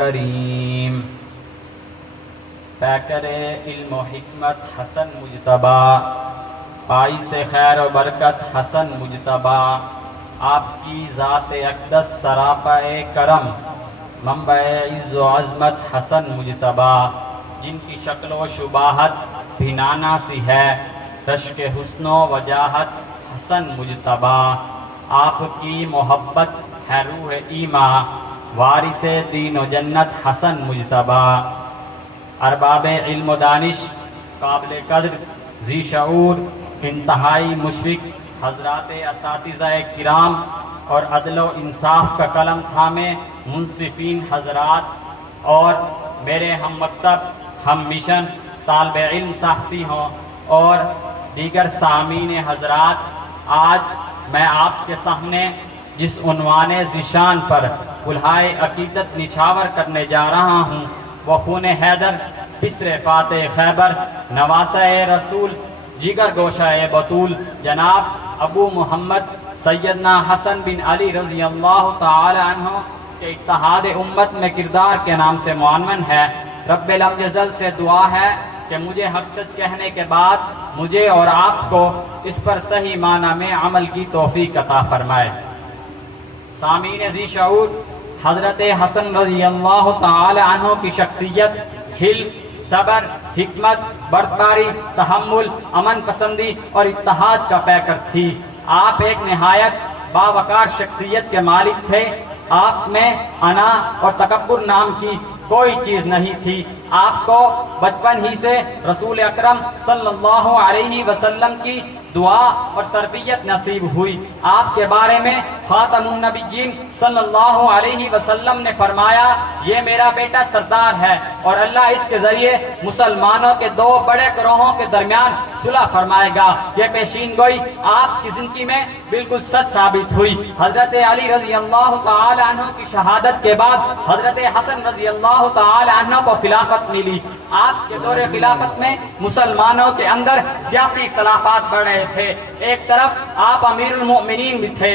کریم۔ پیکر علم و حکمت حسن مجتبی، باعث خیر و برکت حسن مجتبی، آپ کی ذات اقدس سراپا کرم، منبع عز و عظمت حسن مجتبی، جن کی شکل و شباہت بھی نانا سی ہے، رشک حسن و وجاہت حسن مجتبی، آپ کی محبت ہے روح ایمان، وارث دین و جنت حسن مجتبی۔ ارباب علم و دانش، قابل قدر، ذی شعور، انتہائی مشفق حضرات اساتذہ کرام اور عدل و انصاف کا قلم تھامے منصفین حضرات، اور میرے ہم مکتب، ہم مشن، طالب علم ساختی ہوں اور دیگر سامعین حضرات، آج میں آپ کے سامنے جس عنوان ذیشان پر کلہائے عقیدت نچھاور کرنے جا رہا ہوں وہ خون حیدر، بسر فاتح خیبر، نواسہ رسول، جگر گوشہ بطول، جناب ابو محمد سیدنا حسن بن علی رضی اللہ تعالی عنہ کے اتحاد امت میں کردار کے نام سے معنون ہے۔ رب لم یزل سے دعا ہے کہ مجھے حق سچ کہنے کے بعد مجھے اور آپ کو اس پر صحیح معنی میں عمل کی توفیق عطا فرمائے۔ سامعین ذی شعور، حضرت حسن رضی اللہ تعالی عنہ کی شخصیت حلم، صبر، حکمت، بردباری، تحمل، امن پسندی اور اتحاد کا پیکر تھی۔ آپ ایک نہایت باوقار شخصیت کے مالک تھے۔ آپ میں انا اور تکبر نام کی کوئی چیز نہیں تھی۔ آپ کو بچپن ہی سے رسول اکرم صلی اللہ علیہ وسلم کی دعا اور تربیت نصیب ہوئی۔ آپ کے بارے میں خاتم النبیین صلی اللہ علیہ وسلم نے فرمایا، یہ میرا بیٹا سردار ہے اور اللہ اس کے ذریعے مسلمانوں کے دو بڑے گروہوں کے درمیان صلح فرمائے گا۔ یہ پیشین گوئی آپ کی زندگی میں بالکل سچ ثابت ہوئی۔ حضرت علی رضی اللہ تعالی عنہ کی شہادت کے بعد حضرت حسن رضی اللہ تعالی عنہ کو خلافت ملی۔ آپ کے دور خلافت میں مسلمانوں کے اندر سیاسی اختلافات بڑھ رہے تھے۔ ایک طرف آپ امیر المؤمنین بھی تھے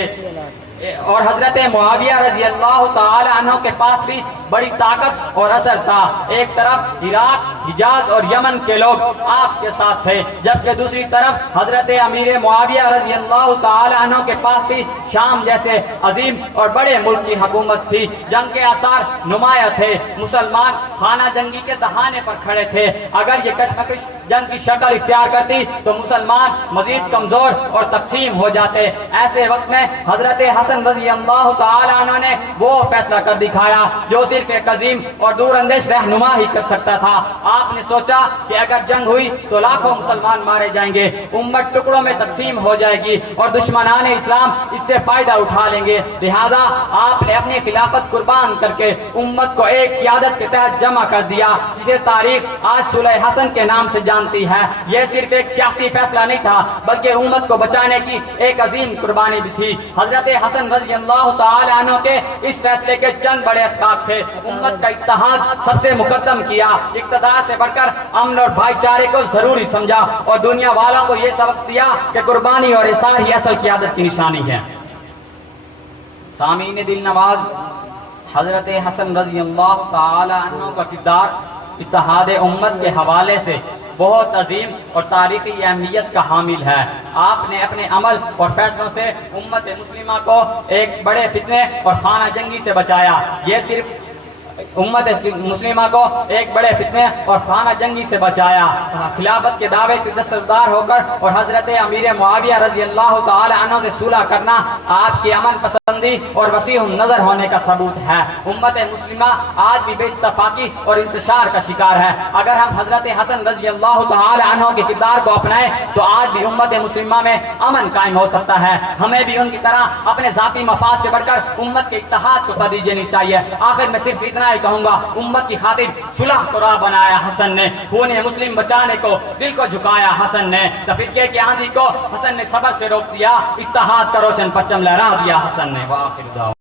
اور حضرت معاویہ رضی اللہ تعالی عنہ کے پاس بھی بڑی طاقت اور اثر تھا۔ ایک طرف عراق، حجاز اور یمن کے لوگ آپ کے ساتھ تھے، جبکہ دوسری طرف حضرت امیر معاویہ رضی اللہ تعالی عنہ کے پاس بھی شام جیسے عظیم اور بڑے ملک کی حکومت تھی۔ جنگ کے آثار نمایاں تھے، مسلمان خانہ جنگی کے دہانے پر کھڑے تھے۔ اگر یہ کشمکش جنگ کی شکل اختیار کرتی تو مسلمان مزید کمزور اور تقسیم ہو جاتے۔ ایسے وقت میں حضرت حسن رضی اللہ تعالی عنہ نے وہ فیصلہ کر دکھایا جو صرف ایک عظیم اور دور اندیش رہنما ہی کر سکتا تھا۔ آپ نے سوچا کہ اگر جنگ ہوئی تو لاکھوں مسلمان مارے جائیں گے، امت ٹکڑوں میں تقسیم ہو جائے گی اور دشمنان اسلام اس سے فائدہ اٹھا لیں گے۔ لہٰذا آپ نے اپنی خلافت قربان کر کے امت کو ایک قیادت کے تحت جمع کر دیا، جسے تاریخ آج صلح حسن کے نام سے جانتی ہے۔ یہ صرف ایک سیاسی فیصلہ نہیں تھا بلکہ امت کو بچانے کی ایک عظیم قربانی بھی تھی۔ حضرت حسن رضی اللہ تعالی عنہ کے اس فیصلے کے چند بڑے اسباب تھے۔ امت کا اتحاد سب سے مقدم کیا، اقتدار سے بڑھ کر امن اور بھائی چارے کو ضروری سمجھا اور دنیا والوں کو یہ سبق دیا کہ قربانی اور اثار ہی اصل قیادت کی نشانی ہے۔ سامعین دل نواز، حضرت حسن رضی اللہ تعالی عنہ کا کردار اتحاد امت کے حوالے سے بہت عظیم اور تاریخی اہمیت کا حامل ہے۔ آپ نے اپنے عمل اور فیصلوں سے امت مسلمہ کو ایک بڑے فتنے اور خانہ جنگی سے بچایا۔ یہ صرف امت مسلمہ کو ایک بڑے فتنے اور خانہ جنگی سے بچایا، خلافت کے دعوے سے دستبردار ہو کر اور حضرت امیر معاویہ رضی اللہ تعالی عنہ سے صلح کرنا آپ کی امن پسندی اور وسیع النظر ہونے کا ثبوت ہے۔ امت مسلمہ آج بھی بے اتفاقی اور انتشار کا شکار ہے۔ اگر ہم حضرت حسن رضی اللہ تعالی عنہ کے کردار کو اپنائیں تو آج بھی امت مسلمہ میں امن قائم ہو سکتا ہے۔ ہمیں بھی ان کی طرح اپنے ذاتی مفاد سے بڑھ کر امت کے اتحاد کو ترجیح دینی چاہیے۔ آخر میں صرف اتنا ہی کہوں گا، امت کی خاطر صلح کو راہ بنایا حسن نے، خون مسلم بچانے کو دل کو جھکایا حسن نے، تفرقے کی آندھی کو حسن نے صبر سے روک دیا، اتحاد کا روشن پرچم لہرا دیا حسن نے۔ وآخر دعوانا